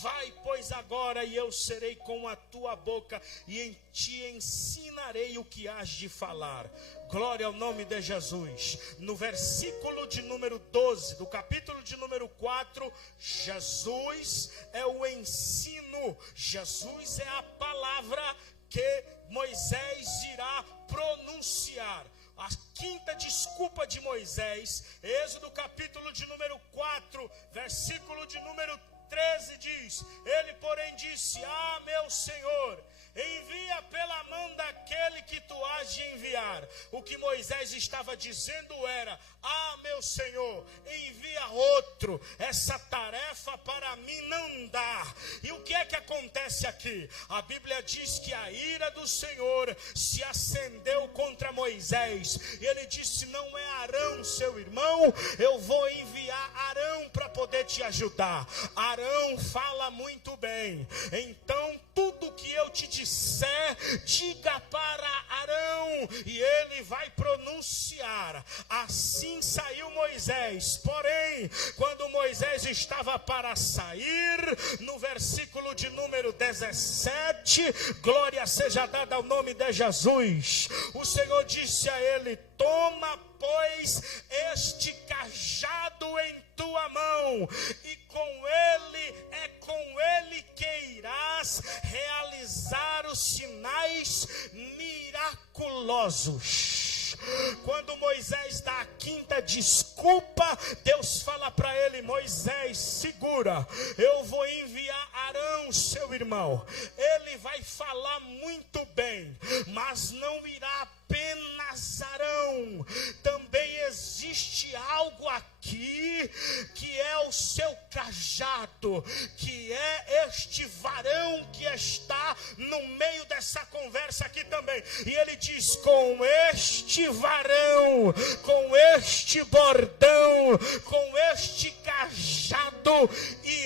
Vai, pois, agora, e eu serei com a tua boca, e em ti ensinarei o que hás de falar. Glória ao nome de Jesus. No versículo de número 12, do capítulo de número 4, Jesus é o ensino. Jesus é a palavra que Moisés irá pronunciar. A quinta desculpa de Moisés, Êxodo capítulo de número 4, versículo de número 13 diz: ele porém disse: ah, meu Senhor, envia pela mão daquele que tu hás de enviar. O que Moisés estava dizendo era: ah, meu Senhor, envia outro, essa tarefa para mim não dá. E o que é que acontece aqui? A Bíblia diz que a ira do Senhor se acendeu contra Moisés, e ele disse: não é Arão seu irmão, eu vou enviar Arão para poder te ajudar. Arão fala muito bem, então tudo que eu te disser, diga para Arão, e ele vai pronunciar. Assim saiu Moisés. Porém, quando Moisés estava para sair, no versículo de número 17, glória seja dada ao nome de Jesus, o Senhor disse a ele: toma, pois, este cajado em tua mão, e com ele que irás realizar os sinais miraculosos. Quando Moisés dá a quinta desculpa, Deus fala para ele: Moisés, segura, eu vou enviar Arão, seu irmão. Ele vai falar muito bem, mas não irá apenas Arão. Também existe algo aqui que é o seu cajado, que é este varão que está no meio dessa conversa aqui também. E ele diz: com este varão, com este bordão, com este cajado,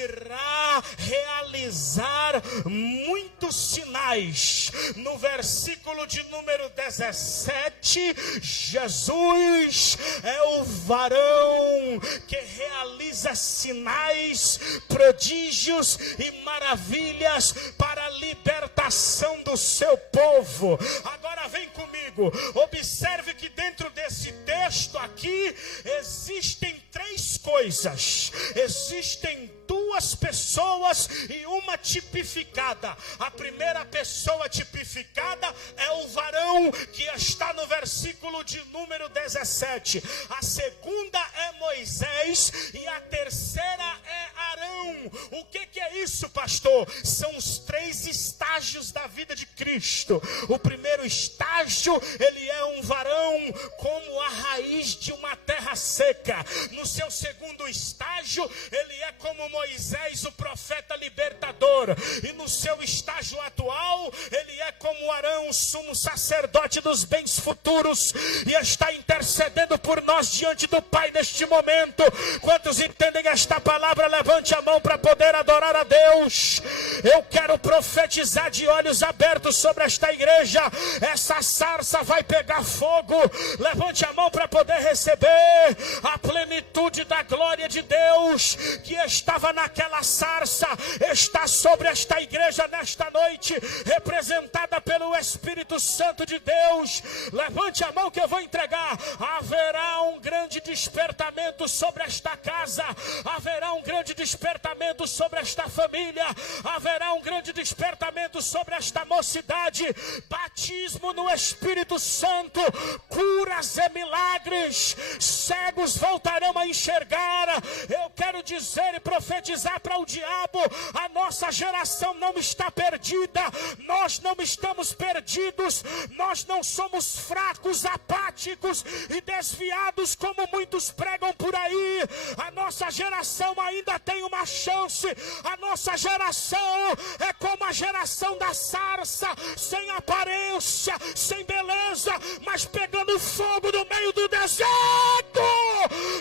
irá realizar muitos sinais. No versículo de número 17, Jesus é o varão que realiza sinais, prodígios e maravilhas para a libertação do seu povo. Agora vem comigo, observe que dentro desse texto aqui existem três coisas. Existem duas pessoas e uma tipificada. A primeira pessoa tipificada é o varão que está no versículo de número 17. A segunda é Moisés e a terceira é Arão. O que é isso, pastor? São os três estágios da vida de Cristo. O primeiro estágio, ele é um varão como a raiz de uma terra seca. No seu segundo estágio, ele é como Moisés, o profeta libertador. E no seu estágio atual, ele é como Arão, sumo sacerdote dos bens futuros e está intercedendo por nós diante do Pai neste momento. Quantos entendem esta palavra? Levante a mão para poder adorar a Deus. Eu quero profetizar de olhos abertos sobre esta igreja. Essa sarça vai pegar fogo. Levante a mão para poder receber a plenitude da glória de Deus que estava naquela sarça. Está sobre esta igreja nesta noite, representada pelo Espírito Santo de Deus. Levante a mão que eu vou entregar. Haverá um grande despertamento sobre esta casa. Haverá um grande despertamento sobre esta família. Haverá um grande despertamento sobre esta mocidade. Batismo no Espírito Santo, curas e milagres, cegos voltarão a enxergar. Eu quero dizer e profetizar para o diabo: a nossa geração não está perdida, nós não estamos perdidos, nós não somos fracos, apáticos e desviados como muitos pregam por aí. A nossa geração ainda tem uma chance. A nossa geração é como a geração da sarça, sem aparência, sem beleza, mas pegando fogo no meio do deserto.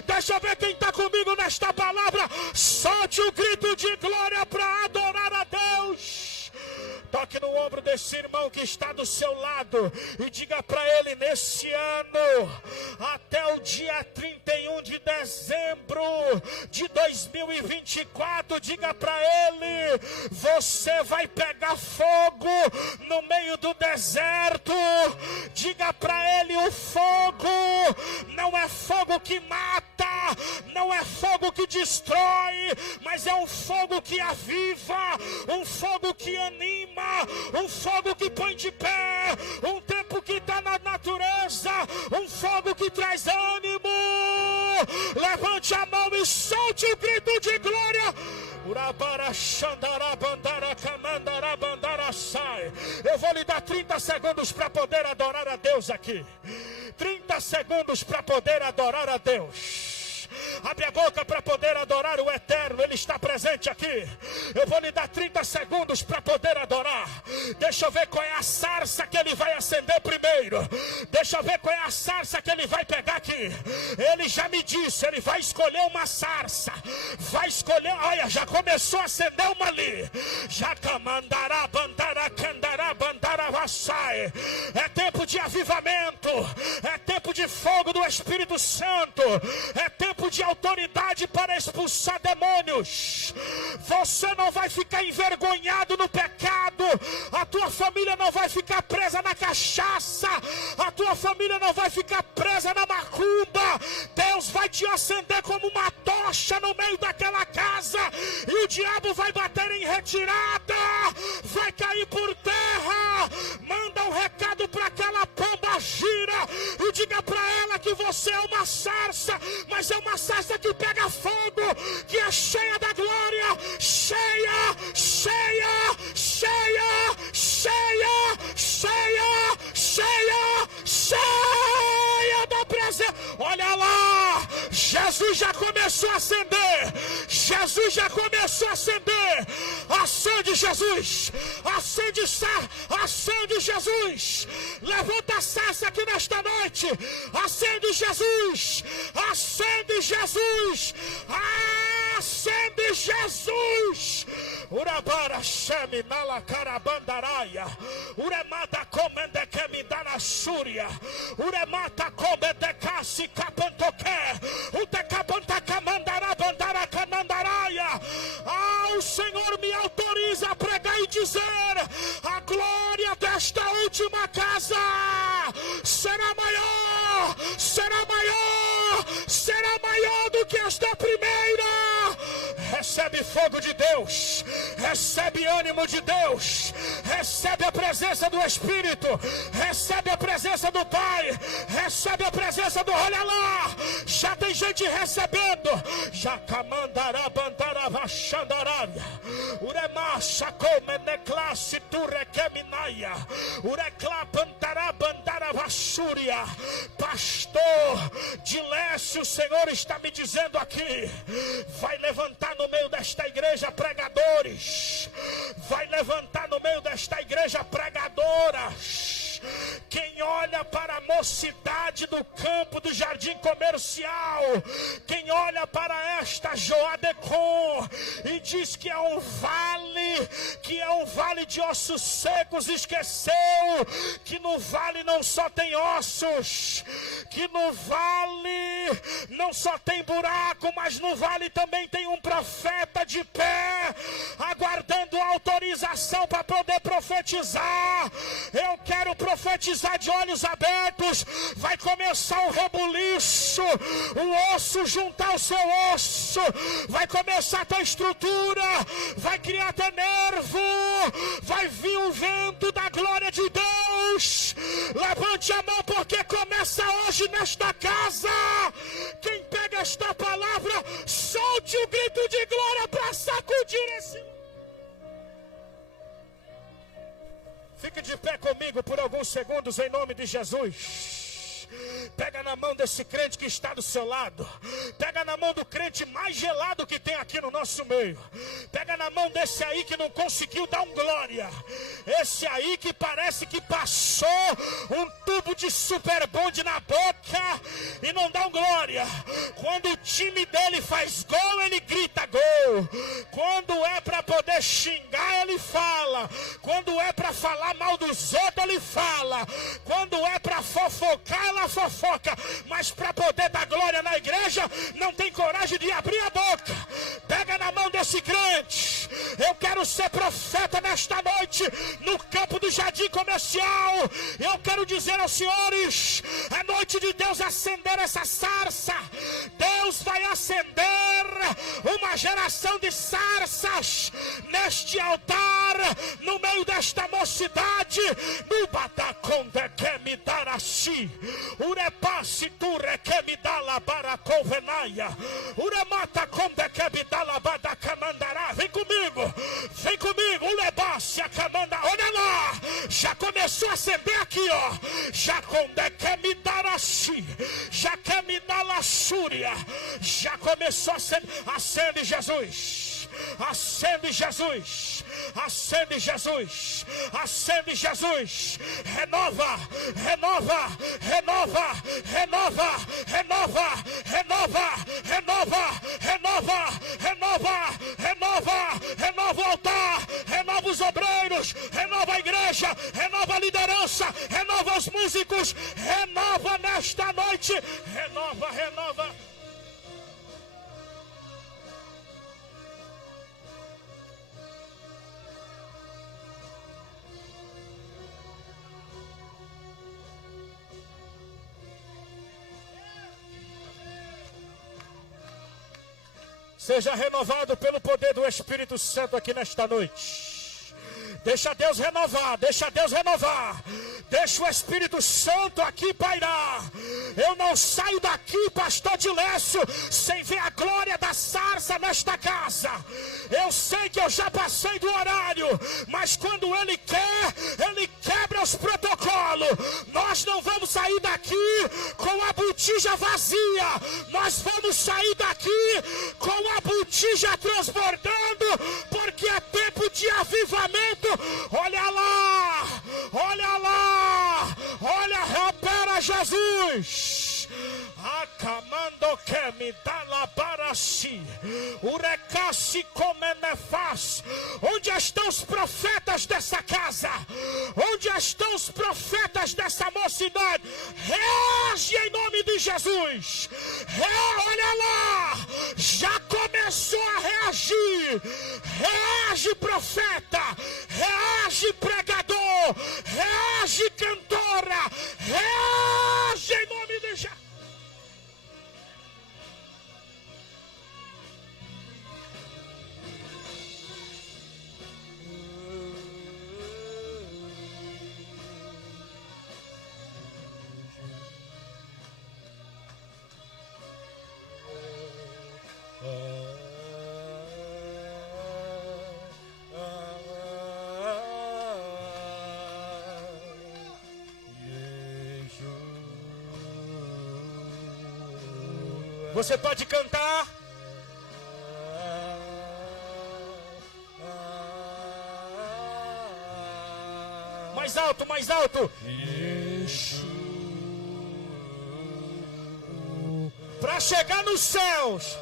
Deixa eu ver quem está comigo nesta palavra. Solte o grito de glória para adorar a Deus. Toque no ombro desse irmão que está do seu lado e diga para ele: nesse ano, até o dia 31 de dezembro de 2024, diga para ele: você vai pegar fogo no meio do deserto. Diga para ele: o fogo não é fogo que mata, não é fogo que destrói, mas é um fogo que aviva, um fogo que anima, um fogo que põe de pé, um tempo que está na natureza, um fogo que traz ânimo. Levante a mão e solte o grito de glória. Eu vou lhe dar 30 segundos para poder adorar a Deus aqui. 30 segundos para poder adorar a Deus. Abre a boca para poder adorar o Eterno, Ele está presente aqui. Eu vou lhe dar 30 segundos para poder adorar. Deixa eu ver qual é a sarça que Ele vai acender primeiro. Deixa eu ver qual é a sarça que Ele vai pegar aqui. Ele já me disse, Ele vai escolher uma sarça. Vai escolher, olha, já começou a acender uma ali. Já camandará, bandará, candará, bandará, vassai. É tempo de avivamento. É tempo de fogo do Espírito Santo. É tempo de autoridade para expulsar demônios. Você não vai ficar envergonhado no pecado. A tua família não vai ficar presa na cachaça. A tua família não vai ficar presa na macumba. Deus vai te acender como uma tocha no meio daquela casa. E o diabo vai bater em retirada. Vai cair por terra. Manda um recado para aquela pomba gira e diga para ela que você é uma sarça, mas é uma sarça que pega fogo, que é cheia da glória, cheia, cheia, cheia, cheia, cheia, cheia, cheia da presença. Olha lá, Jesus já começou a acender. Jesus já começou a acender. Acende, Jesus. Acende, Jesus. Levanta a sarça aqui nesta noite. Acende, Jesus. Acende, Jesus. Acende, Jesus. Urabara chame nala carabandaraia. Uremata comende que me dá na súria. Uremata comende casi capantoque. Utecapanta camandara bandara canandaraia. O Senhor me autoriza a pregar e dizer: a glória desta última casa será maior, será maior, será maior do que esta primeira. Recebe fogo de Deus, recebe ânimo de Deus, recebe a presença do Espírito, recebe a presença do Pai, recebe a presença do olha lá. Já tem gente recebendo. Já camandará bandara vachandarária. Uremacha comeneclasse tu requeminaia. Ureclá pantará bandara vassúria. Pastor de Lécio, o Senhor está me dizendo aqui: vai levantar no meio desta igreja pregadores. Vai levantar no meio desta igreja pregadoras. Quem olha para a mocidade do campo do jardim comercial, quem olha para esta Joadecon e diz que é um vale de ossos secos, esqueceu que no vale não só tem ossos, que no vale não só tem buraco, mas no vale também tem um profeta de pé, aguardando autorização para poder profetizar. Eu quero profetizar de olhos abertos. Vai começar um rebuliço, o osso juntar o seu osso, vai começar a tua estrutura, vai criar teu nervo, vai vir o vento da glória de Deus. Levante a mão, porque começa hoje nesta casa. Quem pega esta palavra, solte o grito de glória para sacudir esse. Fique de pé comigo por alguns segundos em nome de Jesus. Pega na mão desse crente que está do seu lado. Pega na mão do crente mais gelado que tem aqui no nosso meio. Pega na mão desse aí que não conseguiu dar um glória. Esse aí que parece que passou um tubo de super bonde na boca e não dá um glória. Quando o time dele faz gol, ele grita gol. Quando é para poder xingar, ele fala. Quando é para falar mal dos outros, ele fala. Quando é para fofocar, ela fofoca, mas para poder dar glória na igreja, não tem coragem de abrir a boca. Pega na mão desse crente. Eu quero ser profeta nesta noite, no campo do jardim comercial. Eu quero dizer aos senhores, é noite de Deus acender essa sarça. Deus vai acender uma geração de sarças neste altar, no meio desta mocidade. No Bataconde que me dará si. Urepassi ture que me dá la baracovenaia. Uremata conde que me dá la badacamandará. Vem comigo, urebassi a camanda. Olha lá, já começou a acender aqui, ó. Já conde que me dará si. Já que me dá la súria. Já começou a acender. Acende Jesus. Acende Jesus. Acende Jesus. Acende Jesus. Renova, renova, renova, renova, renova, renova, renova, renova, renova, renova, renova o altar, renova os obreiros, renova a igreja, renova a liderança, renova os músicos, renova nesta noite, renova, renova. Seja renovado pelo poder do Espírito Santo aqui nesta noite. Deixa Deus renovar, deixa Deus renovar. Deixa o Espírito Santo aqui pairar. Eu não saio daqui, pastor Dilécio, sem ver a glória da sarça nesta casa. Eu sei que eu já passei do horário, mas quando Ele quer, Ele quebra os protocolos. Nós não vamos sair daqui com a botija vazia. Nós vamos sair daqui com a botija transbordando, porque é tempo de avivamento. Olha lá, olha lá, olha, opera Jesus. Acamando que me dá la para si. Urecassi como me faz. Onde estão os profetas dessa casa? Onde estão os profetas dessa mocidade? Reage em nome de Jesus. Olha lá, já começou a reagir. Reage, profeta. Reage, pregador. Reage, cantora. Reage em nome de Jesus. Você pode cantar. Mais alto. alto, mais alto. Yeshua. Para chegar nos céus.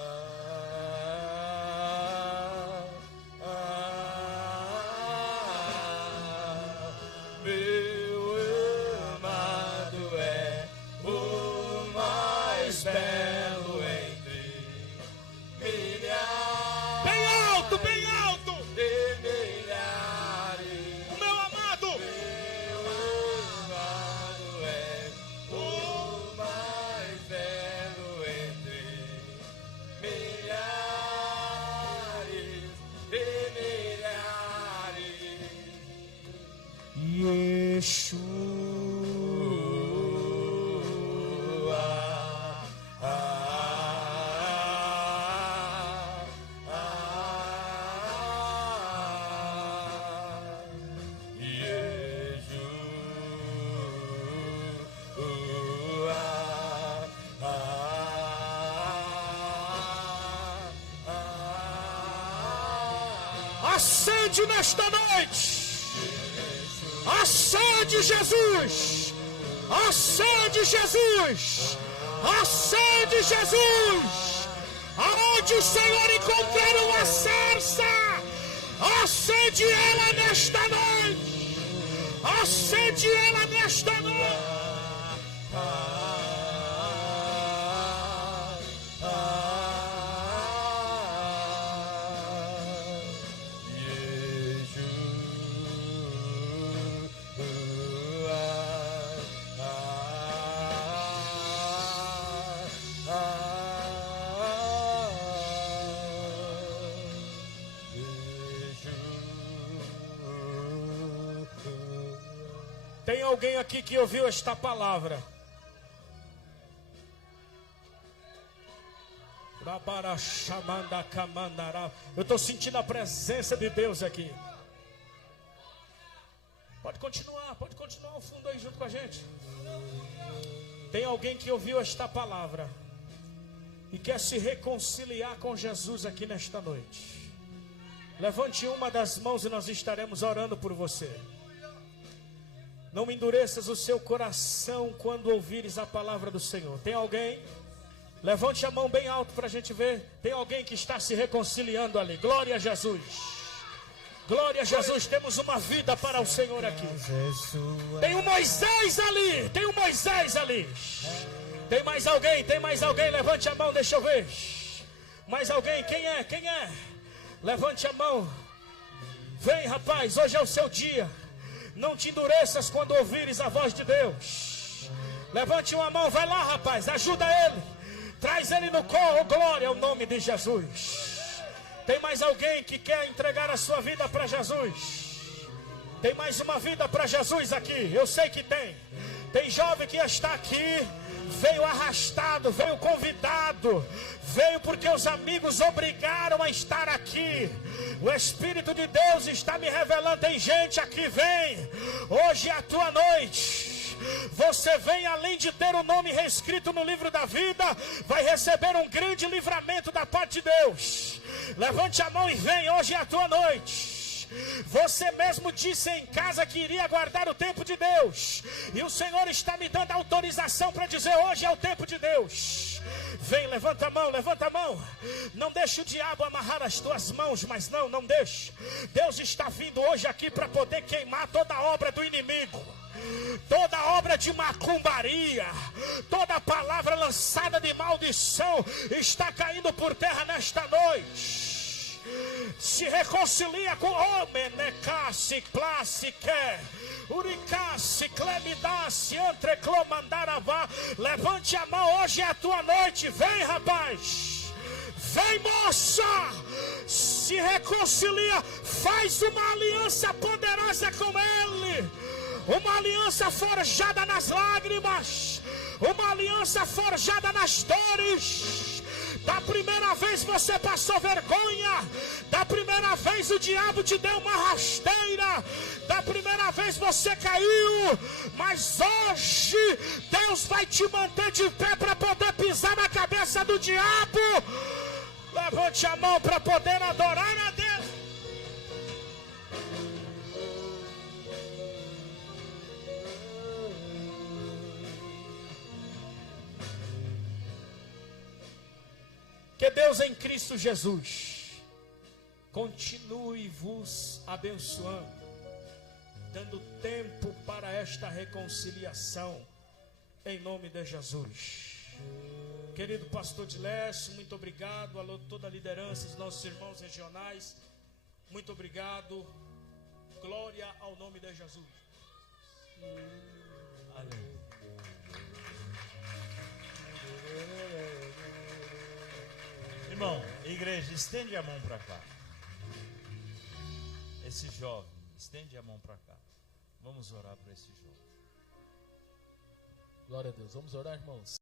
Acende nesta noite. Acende, Jesus. Acende, Jesus. Acende, Jesus. Aonde o Senhor encontrar uma sarça, acende ela nesta noite. Acende ela nesta noite. Tem alguém aqui que ouviu esta palavra? Eu estou sentindo a presença de Deus aqui. Pode continuar ao fundo aí junto com a gente. Tem alguém que ouviu esta palavra e quer se reconciliar com Jesus aqui nesta noite? Levante uma das mãos e nós estaremos orando por você. Não endureças o seu coração quando ouvires a palavra do Senhor. Tem alguém? Levante a mão bem alto para a gente ver. Tem alguém que está se reconciliando ali. Glória a Jesus. Glória a Jesus. Temos uma vida para o Senhor aqui. Tem um Moisés ali. Tem um Moisés ali. Tem mais alguém? Tem mais alguém? Levante a mão, deixa eu ver. Mais alguém? Quem é? Quem é? Levante a mão. Vem, rapaz, hoje é o seu dia. Não te endureças quando ouvires a voz de Deus. Levante uma mão, vai lá, rapaz, ajuda ele. Traz ele no colo, glória ao nome de Jesus. Tem mais alguém que quer entregar a sua vida para Jesus? Tem mais uma vida para Jesus aqui? Eu sei que tem. Tem jovem que está aqui, veio arrastado, veio convidado, veio porque os amigos obrigaram a estar aqui. O Espírito de Deus está me revelando. Tem gente aqui, vem. Hoje é a tua noite. Você vem, além de ter o nome reescrito no livro da vida, vai receber um grande livramento da parte de Deus. Levante a mão e vem, hoje é a tua noite. Você mesmo disse em casa que iria aguardar o tempo de Deus, e o Senhor está me dando autorização para dizer: hoje é o tempo de Deus. Vem, levanta a mão, levanta a mão. Não deixe o diabo amarrar as tuas mãos, mas não deixe. Deus está vindo hoje aqui para poder queimar toda a obra do inimigo, toda obra de macumbaria, toda palavra lançada de maldição está caindo por terra nesta noite. Se reconcilia com o Menecassi, Classique, Uricassi, Clemidasse, Entreclomandaravá. Levante a mão, hoje é a tua noite. Vem, rapaz, vem, moça, se reconcilia, faz uma aliança poderosa com Ele. Uma aliança forjada nas lágrimas, uma aliança forjada nas dores. Da primeira vez você passou vergonha, da primeira vez o diabo te deu uma rasteira, da primeira vez você caiu, mas hoje Deus vai te manter de pé para poder pisar na cabeça do diabo. Levante a mão para poder adorar a Deus. Cristo Jesus continue vos abençoando, dando tempo para esta reconciliação, em nome de Jesus. Querido pastor de Lécio, muito obrigado. Alô, toda a liderança, os nossos irmãos regionais, muito obrigado. Glória ao nome de Jesus. Amém. Irmão, igreja, estende a mão para cá. Esse jovem, estende a mão para cá. Vamos orar para esse jovem. Glória a Deus. Vamos orar, irmãos.